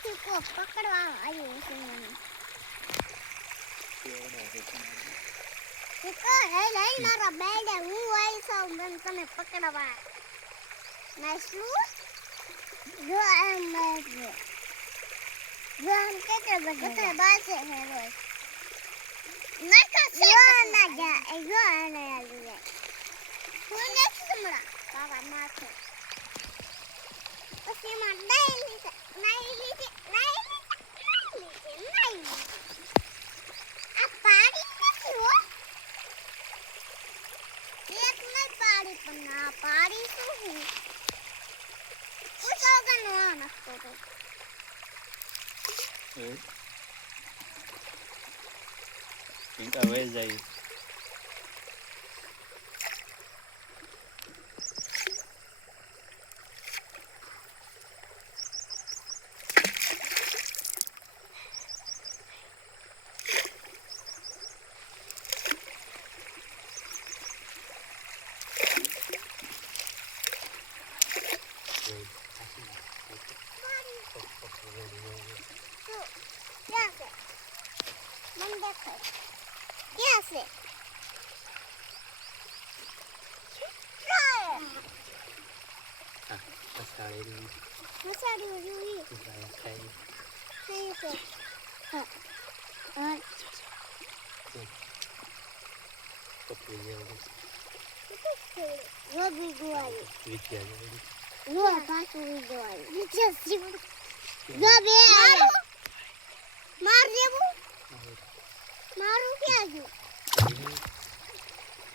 અહીંયાથી કોક પકડવા આવ્યું છે મને. લઈ મારા બેડે હું આવી છું મને તમે પકડવા. નાસલું જો એમ મારે જો આમ કેટલે બાજે હે રોજ નાકા છે ના જા જો આને આવી જાય હું નથી સમડા બાબા માથે પછી માં નહીં આ પાડી નથી હો એક નહીં પાડી પણ આ પાડી શું હું ઉસોગનો નખતો તો ઇનકા વે જાય क्या से मन देखो क्या से मसाड़ी हुई नहीं से हाँ वो भी गुआई वो पास भी गुआई जो भी मार दे वो मारू क्या जो